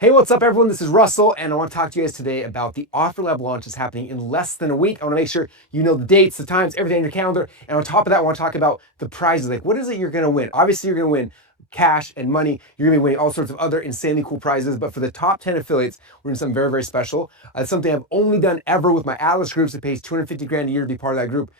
Hey, what's up everyone? This is Russell and I want to talk to you guys today about the OfferLab launch that's happening in less than a week. I want to make sure you know the dates, the times, everything on your calendar. And on top of that, I want to talk about the prizes. Like, what is it you're going to win? Obviously, you're going to win cash and money. You're going to be winning all sorts of other insanely cool prizes. But for the top 10 affiliates, we're doing something very, very special. It's something I've only done ever with my Atlas groups. It pays 250 grand a year to be part of that group.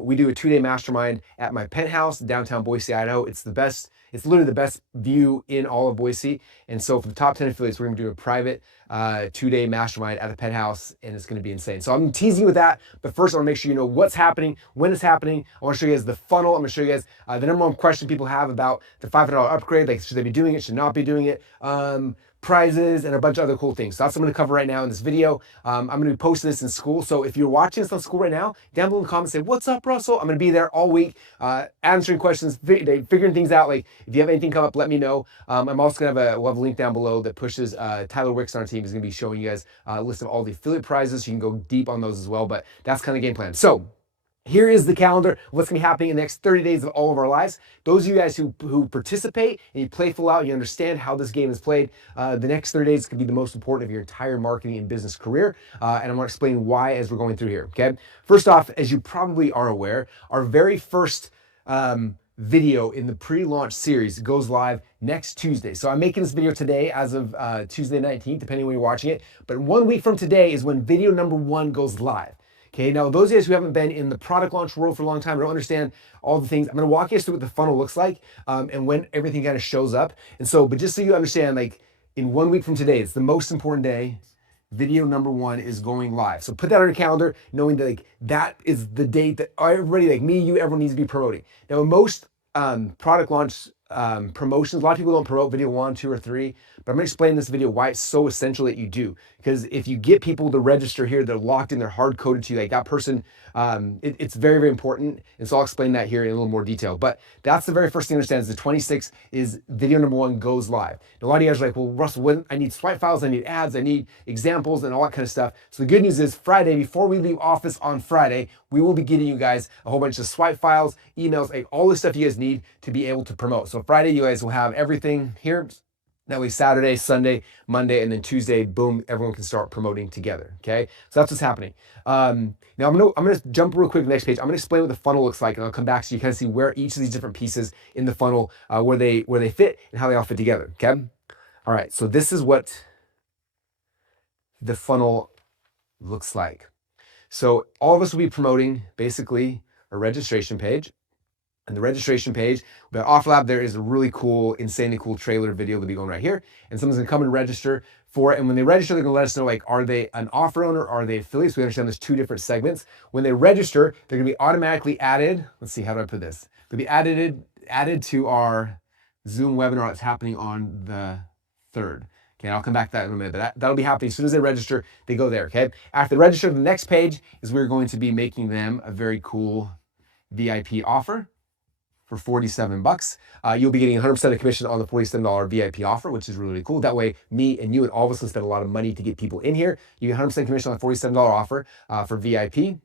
We do a 2-day mastermind at my penthouse, downtown Boise, Idaho. It's the best. It's literally the best view in all of Boise. And so for the top 10 affiliates, we're going to do a private 2-day mastermind at the penthouse, and it's going to be insane. So I'm teasing you with that. But first, I want to make sure you know what's happening, when it's happening. I want to show you guys the funnel. I'm going to show you guys the number one question people have about the $500 upgrade. Like, should they be doing it? Should not be doing it? Prizes and a bunch of other cool things. So that's what I'm going to cover right now in this video. I'm going to be posting this in school. So if you're watching this on school right now, down below in the comments, say, what's up, Russell? I'm going to be there all week, answering questions, figuring things out. Like, if you have anything come up, let me know. I'm also going to we'll have a link down below that pushes Tyler Wicks on our team is going to be showing you guys a list of all the affiliate prizes. You can go deep on those as well, but that's kind of the game plan. So here is the calendar of what's going to be happening in the next 30 days of all of our lives. Those of you guys who participate and you play full out, and you understand how this game is played, the next 30 days could be the most important of your entire marketing and business career. And I'm going to explain why as we're going through here, okay? First off, as you probably are aware, our very first video in the pre-launch series goes live next Tuesday. So I'm making this video today as of Tuesday 19th, depending on when you're watching it. But 1 week from today is when video number 1 goes live. Okay, now those of you who haven't been in the product launch world for a long time, don't understand all the things, I'm gonna walk you through what the funnel looks like and when everything kind of shows up. And so, but just so you understand, like in 1 week from today, it's the most important day, video number 1 is going live. So put that on your calendar, knowing that like that is the date that everybody, like me, you, everyone needs to be promoting. Now, in most product launch promotions, a lot of people don't promote video 1, 2, or 3, but I'm gonna explain in this video why it's so essential that you do. Because if you get people to register here, they're locked in, they're hard coded to you, like that person, it's very, very important. And so I'll explain that here in a little more detail. But that's the very first thing to understand is the 26th is video number 1 goes live. And a lot of you guys are like, well, Russell, I need swipe files, I need ads, I need examples and all that kind of stuff. So the good news is Friday, before we leave office on Friday, we will be getting you guys a whole bunch of swipe files, emails, like all the stuff you guys need to be able to promote. So Friday, you guys will have everything here. That way Saturday, Sunday, Monday, and then Tuesday, boom, everyone can start promoting together, okay? So that's what's happening. Now I'm gonna jump real quick to the next page. I'm gonna explain what the funnel looks like, and I'll come back so you kind of see where each of these different pieces in the funnel, where they fit and how they all fit together, okay? All right, so this is what the funnel looks like. So all of us will be promoting basically a registration page. And the registration page, the OfferLab, there is a really cool, insanely cool trailer video that'll be going right here. And someone's gonna come and register for it. And when they register, they're gonna let us know, like, are they an offer owner? Are they affiliates? We understand there's 2 different segments. When they register, they're gonna be automatically added. Let's see, how do I put this? They'll be added to our Zoom webinar that's happening on the 3rd. Okay, I'll come back to that in a minute, but that'll be happening as soon as they register, they go there, okay? After they register, the next page is we're going to be making them a very cool VIP offer for 47 bucks. You'll be getting 100% of commission on the $47 VIP offer, which is really, really cool. That way, me and you and all of us can spend a lot of money to get people in here. You get 100% commission on the $47 offer for VIP.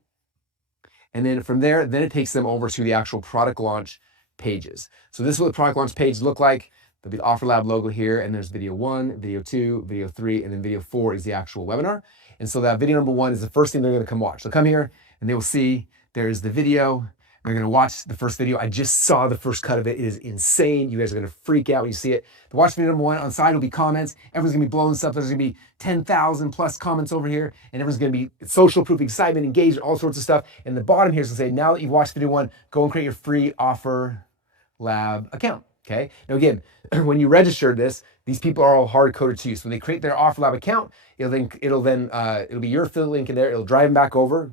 And then from there, then it takes them over to the actual product launch pages. So this is what the product launch page look like. There'll be the OfferLab logo here, and there's video 1, video 2, video 3, and then video 4 is the actual webinar. And so that video number 1 is the first thing they're gonna come watch. So come here, and they will see there's the video. They're gonna watch the first video. I just saw the first cut of it. It is insane. You guys are gonna freak out when you see it. The watch video number 1, on the side will be comments. Everyone's gonna be blowing stuff. There's gonna be 10,000 plus comments over here, and everyone's gonna be social proof, excitement, engagement, all sorts of stuff. And the bottom here is gonna say, now that you've watched video 1, go and create your free OfferLab account, okay? Now again, when you register this, these people are all hard coded to you. So when they create their OfferLab account, it'll be your affiliate link in there. It'll drive them back over.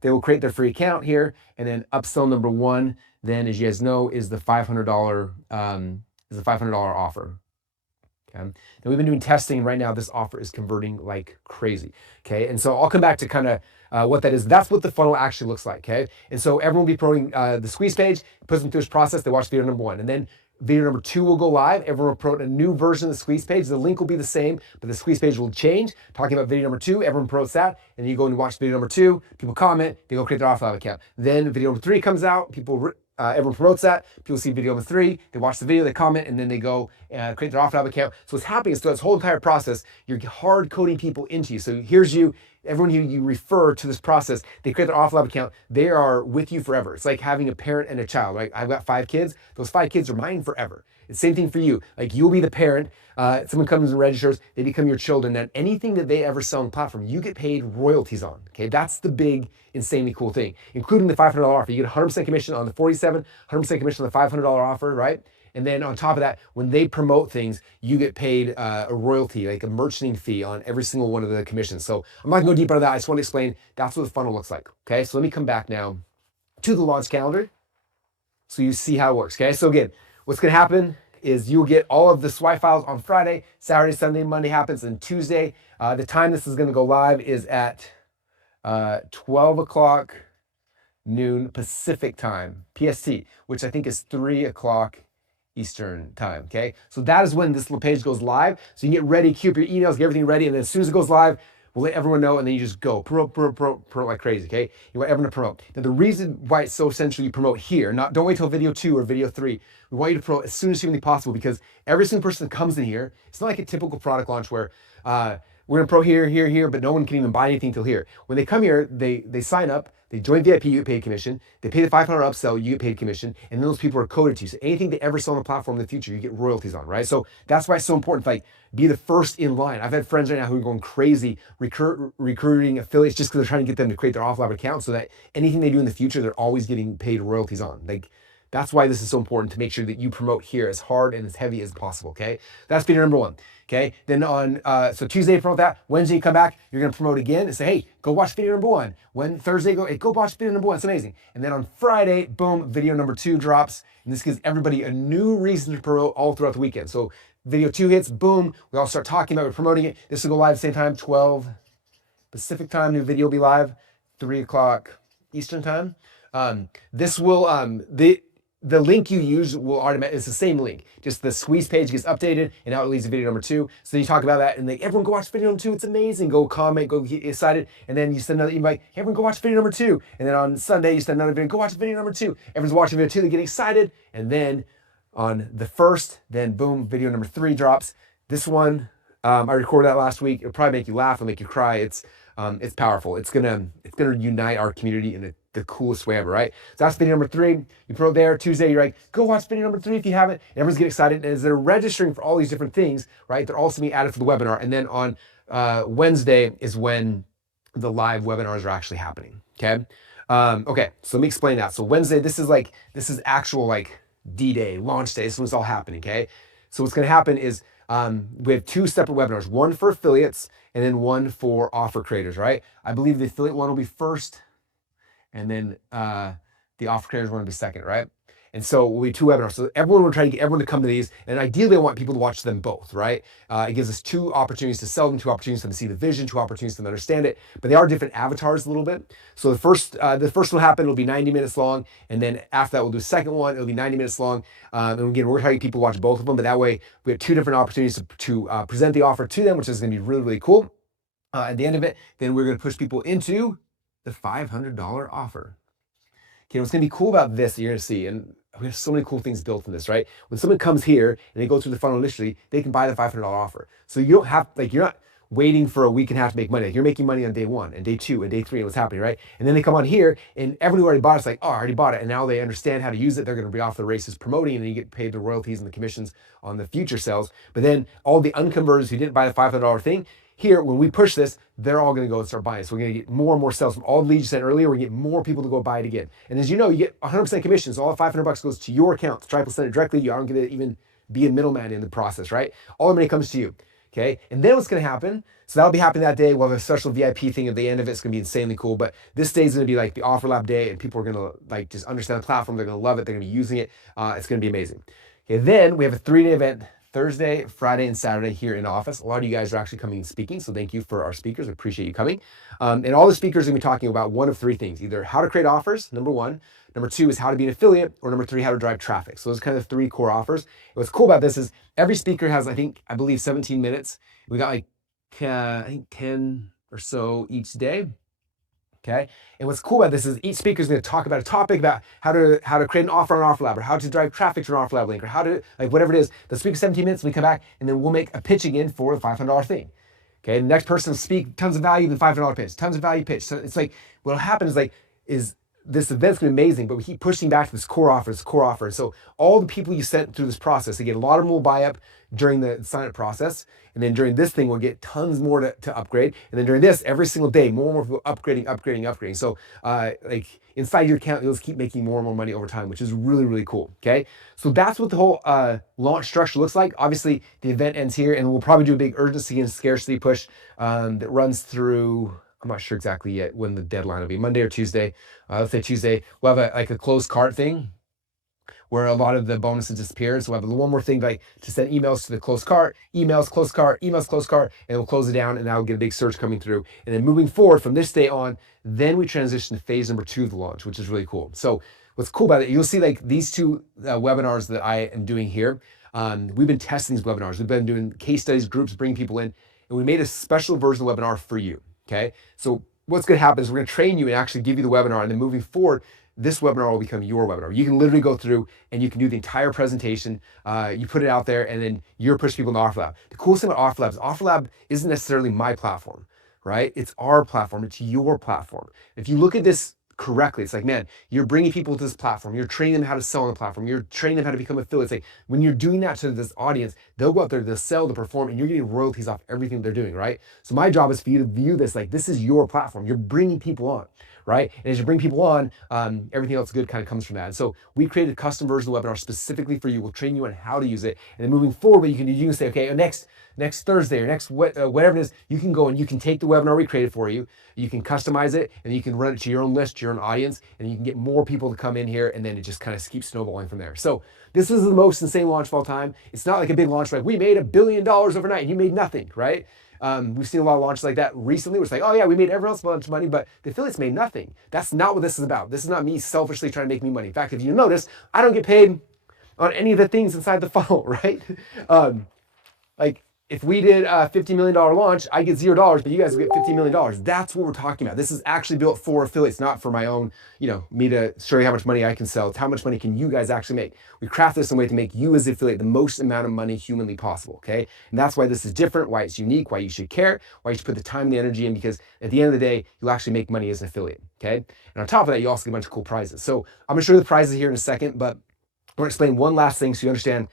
They will create their free account here, and then upsell number 1, then as you guys know, is the $500 offer. Okay. Now we've been doing testing, and right now this offer is converting like crazy. Okay, and so I'll come back to kind of what that is. That's what the funnel actually looks like. Okay, and so everyone will be promoting the squeeze page, puts them through this process. They watch video number 1, and then video number 2 will go live. Everyone will promote a new version of the squeeze page. The link will be the same, but the squeeze page will change. Talking about video number 2, everyone promotes that, and you go and watch video number 2, people comment, they go create their OfferLab account. Then video number 3 comes out, people everyone promotes that. People see video number 3, they watch the video, they comment, and then they go create their OfferLab account. So what's happening is throughout this whole entire process, you're hard coding people into you. So here's you, everyone who you refer to this process, they create their OfferLab account, they are with you forever. It's like having a parent and a child, right? I've got 5 kids. Those 5 kids are mine forever. It's the same thing for you. Like you'll be the parent, someone comes and registers, they become your children, and anything that they ever sell on the platform, you get paid royalties on, okay? That's the big, insanely cool thing, including the $500 offer. You get 100% commission on the 47, 100% commission on the $500 offer, right? And then on top of that, when they promote things, you get paid a royalty, like a merchanting fee on every single one of the commissions. So I'm not gonna go deeper into that. I just want to explain that's what the funnel looks like, okay? So let me come back now to the launch calendar so you see how it works, okay? So again, what's gonna happen is you'll get all of the swipe files on Friday, Saturday, Sunday, Monday happens, and Tuesday. The time this is gonna go live is at 12 o'clock noon Pacific time, PST, which I think is 3 o'clock Eastern time, okay? So that is when this little page goes live. So you can get ready, queue up your emails, get everything ready, and then as soon as it goes live, we'll let everyone know, and then you just go promote like crazy, okay? You want everyone to promote. Now the reason why it's so essential you promote here, don't wait till video 2 or video 3. We want you to promote as soon as humanly possible, because every single person that comes in here, it's not like a typical product launch where we're gonna promote here, but no one can even buy anything till here. When they come here, they sign up, they join VIP, you get paid commission. They pay the $500 upsell, you get paid commission. And then those people are coded to you. So anything they ever sell on the platform in the future, you get royalties on, right? So that's why it's so important to be the first in line. I've had friends right now who are going crazy recruiting affiliates just because they're trying to get them to create their OfferLab account so that anything they do in the future, they're always getting paid royalties on. That's why this is so important, to make sure that you promote here as hard and as heavy as possible, okay? That's video number 1, okay? Then on, so Tuesday, promote that. Wednesday, you come back, you're gonna promote again and say, hey, go watch video number 1. When Thursday, go watch video number 1, it's amazing. And then on Friday, boom, video number 2 drops, and this gives everybody a new reason to promote all throughout the weekend. So video 2 hits, boom, we all start talking about it, we're promoting it. This will go live at the same time, 12 Pacific time, new video will be live, 3 o'clock Eastern time. This will, the link you use will automatically, it's the same link, just the squeeze page gets updated and now it leads to video number 2. So then you talk about that and everyone go watch video number 2, it's amazing, go comment, go get excited, and then you send another invite, hey, everyone go watch video number 2. And then on Sunday you send another video, go watch video number 2. Everyone's watching video 2, they get excited, and then on the 1st, then boom, video number 3 drops. This one, I recorded that last week. It'll probably make you laugh, it'll make you cry. It's powerful. It's gonna unite our community in the coolest way ever, right? So that's video number 3. You promote there. Tuesday, you're like, go watch video number 3 if you haven't. And everyone's getting excited. And as they're registering for all these different things, right, they're also being added for the webinar. And then on Wednesday is when the live webinars are actually happening, okay? Okay, so let me explain that. So Wednesday, this is actual D-Day, launch day. This is when it's all happening, okay? So what's gonna happen is we have 2 separate webinars, one for affiliates and then one for offer creators, right? I believe the affiliate one will be first, and then the offer creators one will be second, right? And so we'll be 2 webinars. So we're trying to get everyone to come to these, and ideally I want people to watch them both, right? It gives us 2 opportunities to sell them, 2 opportunities for them to see the vision, 2 opportunities for them to understand it, but they are different avatars a little bit. So the first one will happen, it'll be 90 minutes long, and then after that we'll do a second one, it'll be 90 minutes long. And again, we're trying to get people to watch both of them, but that way we have 2 different opportunities to present the offer to them, which is gonna be really, really cool. At the end of it, then we're gonna push people into the $500 offer. Okay, what's gonna be cool about this, you're gonna see, and we have so many cool things built in this, right? When someone comes here and they go through the funnel initially, they can buy the $500 offer. So you don't have, you're not waiting for a week and a half to make money. You're making money on day 1 and day 2 and day 3 and what's happening, right? And then they come on here and everyone who already bought it's like, oh, I already bought it. And now they understand how to use it. They're gonna be off the races promoting, and then you get paid the royalties and the commissions on the future sales. But then all the unconverters who didn't buy the $500 thing, here, when we push this, they're all gonna go and start buying. So we're gonna get more and more sales from all the leads you sent earlier. We're gonna get more people to go buy it again. And as you know, you get 100% commission. So all the $500 goes to your account. Stripe will send it directly. You aren't gonna even be a middleman in the process, right? All the money comes to you, okay? And then what's gonna happen, so that'll be happening that day. We'll have a special VIP thing at the end of it. It's gonna be insanely cool. But this day is gonna be like the OfferLab day, and people are gonna just understand the platform. They're gonna love it. They're gonna be using it. It's gonna be amazing. Okay, then we have a 3-day event, Thursday, Friday, and Saturday here in office. A lot of you guys are actually coming and speaking, so thank you for our speakers. I appreciate you coming. And all the speakers are gonna be talking about one of 3 things, either how to create offers, number 1, number 2 is how to be an affiliate, or number 3, how to drive traffic. So those are kind of 3 core offers. And what's cool about this is every speaker has, I believe 17 minutes. We got I think 10 or so each day. Okay. And what's cool about this is each speaker is going to talk about a topic about how to create an offer on OfferLab, or how to drive traffic to an OfferLab link, or how to, like, whatever it is. The speaker 17 minutes, we come back and then we'll make a pitch again for the $500 thing. Okay. The next person will speak tons of value, the $500 pitch, tons of value pitch. So it's like, what'll happen is this event's gonna be amazing, but we keep pushing back to this core offer, this core offer. So all the people you sent through this process, again, a lot of them will buy up during the sign up process. And then during this thing, we'll get tons more to upgrade. And then during this, every single day, more and more people upgrading. So like inside your account, you'll just keep making more and more money over time, which is really, really cool. Okay. So that's what the whole launch structure looks like. Obviously, the event ends here, and we'll probably do a big urgency and scarcity push that runs through, I'm not sure exactly yet when the deadline will be, Monday or Tuesday. Let's say Tuesday. We'll have a closed cart thing where a lot of the bonuses disappear. So we'll have one more thing, like to send emails to the closed cart, emails, closed cart, and we'll close it down, and now we'll get a big surge coming through. And then moving forward from this day on, then we transition to phase number 2 of the launch, which is really cool. So what's cool about it, you'll see like these 2 webinars that I am doing here. We've been testing these webinars. We've been doing case studies, groups, bringing people in, and we made a special version of the webinar for you. Okay, so what's going to happen is we're going to train you and actually give you the webinar, and then moving forward, this webinar will become your webinar. You can literally go through and you can do the entire presentation. You put it out there, and then you're pushing people into OfferLab. The coolest thing about OfferLab is OfferLab isn't necessarily my platform, right? It's our platform. It's your platform. If you look at this correctly, it's like, man, you're bringing people to this platform. You're training them how to sell on the platform. You're training them how to become affiliates. Like when you're doing that to this audience, they'll go out there, they'll sell, they'll perform, and you're getting royalties off everything they're doing, right? So my job is for you to view this like this is your platform. You're bringing people on, right? And as you bring people on, everything else good kind of comes from that. And so we created a custom version of the webinar specifically for you. We'll train you on how to use it. And then moving forward, what you can say, okay, next Thursday or next whatever it is, you can go and you can take the webinar we created for you. You can customize it, and you can run it to your own list, to your own audience, and you can get more people to come in here, and then it just kind of keeps snowballing from there. So this is the most insane launch of all time. It's not like a big launch like we made $1 billion overnight and you made nothing, right? We've seen a lot of launches like that recently where it's like, oh yeah, we made everyone else a bunch of money, but the affiliates made nothing. That's not what this is about. This is not me selfishly trying to make me money. In fact, if you notice, I don't get paid on any of the things inside the funnel, right? Like if we did a $50 million launch, I get $0, but you guys get $50 million. That's what we're talking about. This is actually built for affiliates, not for my own, me to show you how much money I can sell. It's how much money can you guys actually make. We craft this in a way to make you as the affiliate the most amount of money humanly possible, okay? And that's why this is different, why it's unique, why you should care, why you should put the time and the energy in, because at the end of the day, you'll actually make money as an affiliate, okay? And on top of that, you also get a bunch of cool prizes. So I'm gonna show you the prizes here in a second, but I wanna explain one last thing so you understand.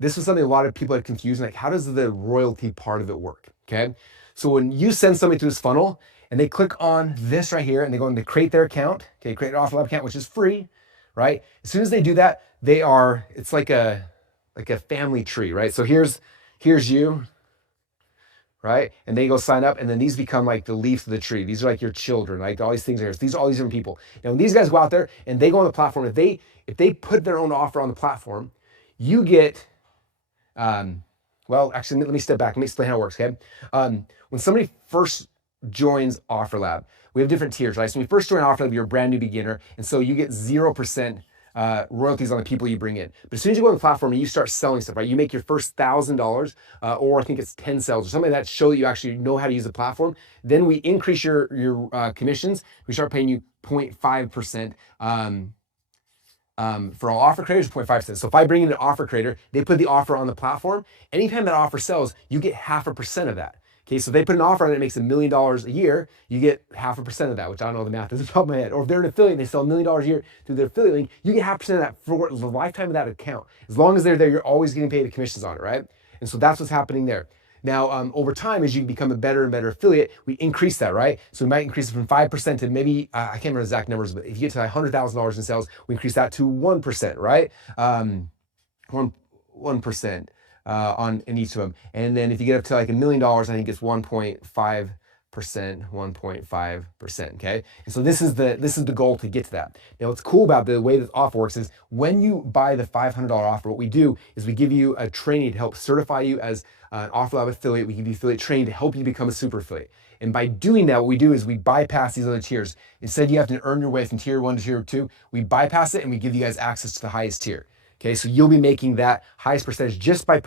This was something a lot of people had confused, like how does the royalty part of it work, okay? So when you send somebody through this funnel and they click on this right here and they go into create their account, okay, create an OfferLab account, which is free, right? As soon as they do that, it's like a family tree, right? So here's you, right? And they go sign up, and then these become like the leaves of the tree. These are like your children, like all these things are here. So these are all these different people. Now when these guys go out there and they go on the platform, if they put their own offer on the platform, you get, well, actually, let me step back. Let me explain how it works, okay? When somebody first joins OfferLab, we have different tiers, right? So when you first join OfferLab, you're a brand new beginner, and so you get 0% royalties on the people you bring in. But as soon as you go on the platform and you start selling stuff, right? You make your first $1,000, or I think it's 10 sales or something like that, show that you actually know how to use the platform. Then we increase your commissions. We start paying you 0.5%. For all offer creators, 0.5%. So if I bring in an offer creator, they put the offer on the platform. Anytime that offer sells, you get 0.5% of that. Okay, so if they put an offer on it, it makes $1 million a year, you get 0.5% of that, which I don't know the math is off the top of my head. Or if they're an affiliate and they sell $1 million a year through their affiliate link, you get 0.5% of that for the lifetime of that account. As long as they're there, you're always getting paid the commissions on it, right? And so that's what's happening there. Now, over time, as you become a better and better affiliate, we increase that, right? So we might increase it from 5% to maybe, I can't remember exact numbers, but if you get to $100,000 in sales, we increase that to 1%, right? 1% in each of them. And then if you get up to like $1 million, I think it's 1.5%, okay? And so this is the goal to get to that. Now, what's cool about the way this offer works is when you buy the $500 offer, what we do is we give you a training to help certify you as an OfferLab affiliate. We give you affiliate training to help you become a super affiliate. And by doing that, what we do is we bypass these other tiers. Instead, you have to earn your way from tier 1 to tier 2. We bypass it and we give you guys access to the highest tier. Okay, so you'll be making that highest percentage just by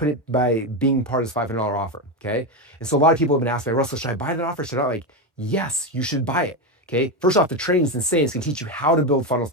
being part of this $500 offer. Okay, and so a lot of people have been asking, Russell, should I buy that offer? Should I? Like, yes, you should buy it. Okay. First off, the training is insane. It's going to teach you how to build funnels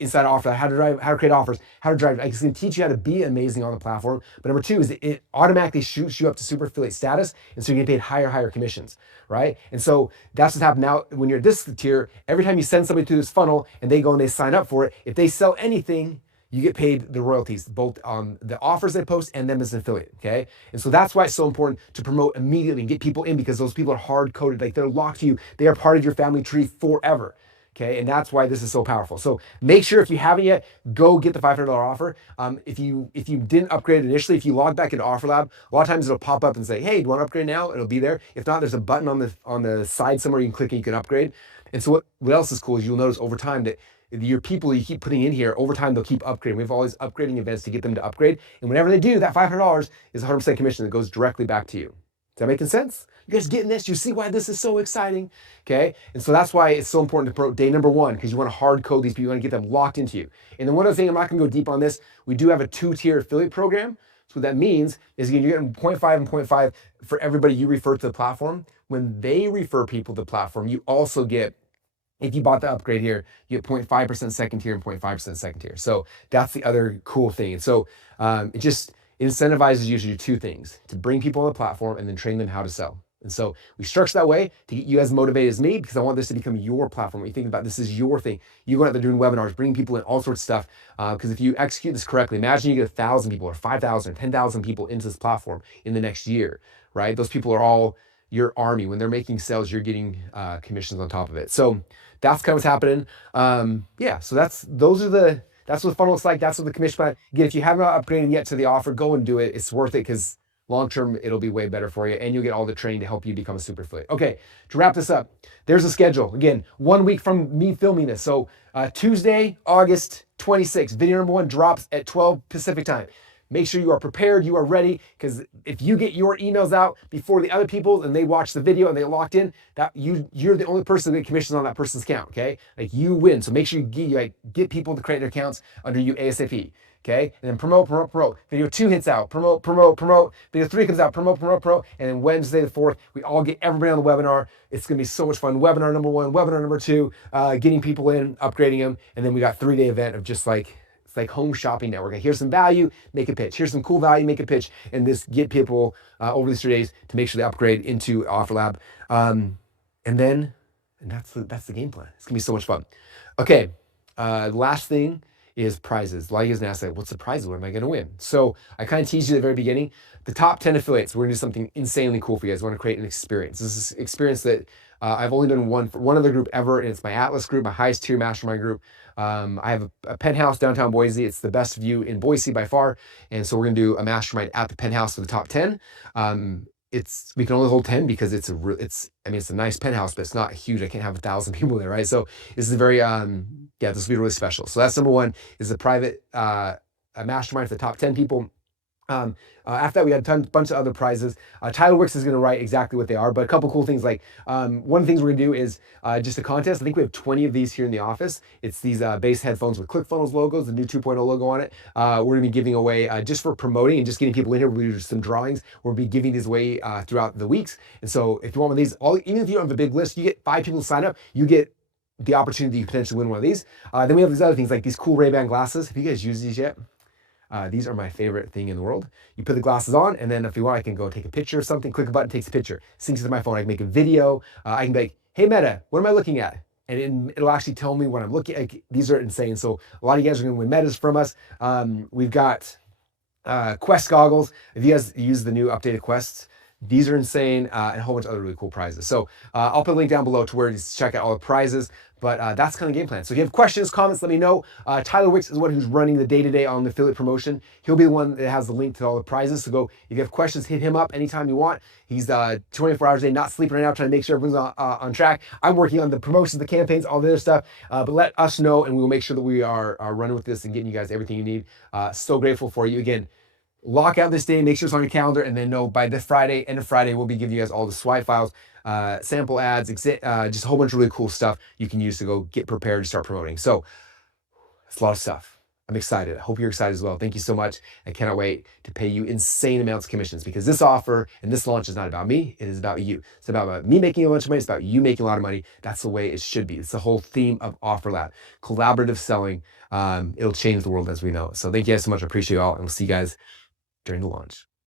inside OfferLab, how to create offers, how to drive. It's going to teach you how to be amazing on the platform. But number two is it automatically shoots you up to super affiliate status. And so you get paid higher commissions, right? And so that's what's happened now. When you're at this tier, every time you send somebody through this funnel and they go and they sign up for it, if they sell anything, you get paid the royalties, both on the offers they post and them as an affiliate, okay? And so that's why it's so important to promote immediately and get people in, because those people are hard-coded, like they're locked to you. They are part of your family tree forever, okay? And that's why this is so powerful. So make sure, if you haven't yet, go get the $500 offer. If you didn't upgrade initially, if you log back into OfferLab, a lot of times it'll pop up and say, hey, do you want to upgrade now? It'll be there. If not, there's a button on the side somewhere you can click and you can upgrade. And so what else is cool is you'll notice over time that your people you keep putting in here, over time they'll keep upgrading. We have all these upgrading events to get them to upgrade. And whenever they do, that $500 is 100% commission that goes directly back to you. Is that making sense? You guys getting this? You see why this is so exciting? Okay. And so that's why it's so important to promote day number one, because you want to hard code these people. You want to get them locked into you. And then one other thing, I'm not going to go deep on this. We do have a 2-tier affiliate program. So what that means is you're getting 0.5 and 0.5 for everybody you refer to the platform. When they refer people to the platform, you also get, if you bought the upgrade here, you get 0.5% second tier and 0.5% second tier. So that's the other cool thing. And so it incentivizes you to do two things: to bring people on the platform and then train them how to sell. And so we structure that way to get you as motivated as me, because I want this to become your platform. What you think about this is your thing. You go out there doing webinars, bringing people in, all sorts of stuff. Because if you execute this correctly, imagine you get 1,000 people or 5,000 or 10,000 people into this platform in the next year, right? Those people are all your army. When they're making sales, you're getting commissions on top of it. So that's kind of what's happening. Yeah, so that's what the funnel looks like. That's what the commission plan. Again, if you haven't upgraded yet to the offer, go and do it. It's worth it, because long term, it'll be way better for you, and you'll get all the training to help you become a super affiliate. Okay, to wrap this up, there's a schedule. Again, 1 week from me filming this. So Tuesday, August 26th, video number 1 drops at 12 Pacific time. Make sure you are prepared, you are ready, because if you get your emails out before the other people and they watch the video and they locked in, that you're the only person that get commissions on that person's account, okay? Like, you win. So make sure you get people to create their accounts under you ASAP, okay? And then promote. Video 2 hits out, promote. Video 3 comes out, promote. And then Wednesday the 4th, we all get everybody on the webinar. It's gonna be so much fun. Webinar number 1, webinar number 2, getting people in, upgrading them. And then we got 3-day event of just like, it's like home shopping network. Here's some value, make a pitch. Here's some cool value, make a pitch. And this get people over these 3 days to make sure they upgrade into OfferLab. And that's the game plan. It's gonna be so much fun. Okay, last thing is prizes. A lot of you guys ask, like, what's the prize? What am I gonna win? So I kind of teased you at the very beginning. The top 10 affiliates, we're gonna do something insanely cool for you guys. We wanna create an experience. This is an experience that I've only done one other group ever, and it's my Atlas group, my highest tier mastermind group. I have a penthouse downtown Boise. It's the best view in Boise by far. And so we're gonna do a mastermind at the penthouse for the top 10. We can only hold 10 because it's a nice penthouse, but it's not huge. I can't have 1,000 people there, right? So this is a very, this will be really special. So that's number 1, is a private a mastermind for the top 10 people. After that, we had a bunch of other prizes. Tyler Wicks is going to write exactly what they are, but a couple cool things, like one of the things we're going to do is just a contest. I think we have 20 of these here in the office. It's these bass headphones with ClickFunnels logos, the new 2.0 logo on it. We're going to be giving away, just for promoting and just getting people in here, we'll do some drawings. We'll be giving these away throughout the weeks. And so if you want one of these, even if you don't have a big list, you get 5 people to sign up, you get the opportunity to potentially win one of these. Then we have these other things, like these cool Ray-Ban glasses. Have you guys used these yet? These are my favorite thing in the world. You put the glasses on, and then if you want, I can go take a picture of something, click a button, takes a picture, syncs to my phone. I can make a video. I can be like, hey Meta, what am I looking at? And it'll actually tell me what I'm looking at. These are insane. So a lot of you guys are gonna win Metas from us. We've got Quest goggles. If you guys use the new updated Quests, these are insane, and a whole bunch of other really cool prizes. So I'll put a link down below to where you check out all the prizes, but that's kind of the game plan. So if you have questions, comments, let me know. Tyler Wicks is the one who's running the day-to-day on the affiliate promotion. He'll be the one that has the link to all the prizes. So go, if you have questions, hit him up anytime you want. He's 24 hours a day, not sleeping right now, trying to make sure everyone's on track. I'm working on the promotions, the campaigns, all the other stuff, but let us know, and we will make sure that we are running with this and getting you guys everything you need. So grateful for you. Again, lock out this day, make sure it's on your calendar, and then know by this Friday, end of Friday, we'll be giving you guys all the swipe files, sample ads, just a whole bunch of really cool stuff you can use to go get prepared to start promoting. So it's a lot of stuff. I'm excited. I hope you're excited as well. Thank you so much. I cannot wait to pay you insane amounts of commissions because this offer and this launch is not about me. It is about you. It's about me making a bunch of money. It's about you making a lot of money. That's the way it should be. It's the whole theme of OfferLab. Collaborative selling. It'll change the world as we know it. So thank you guys so much. I appreciate you all. And we'll see you guys during the launch.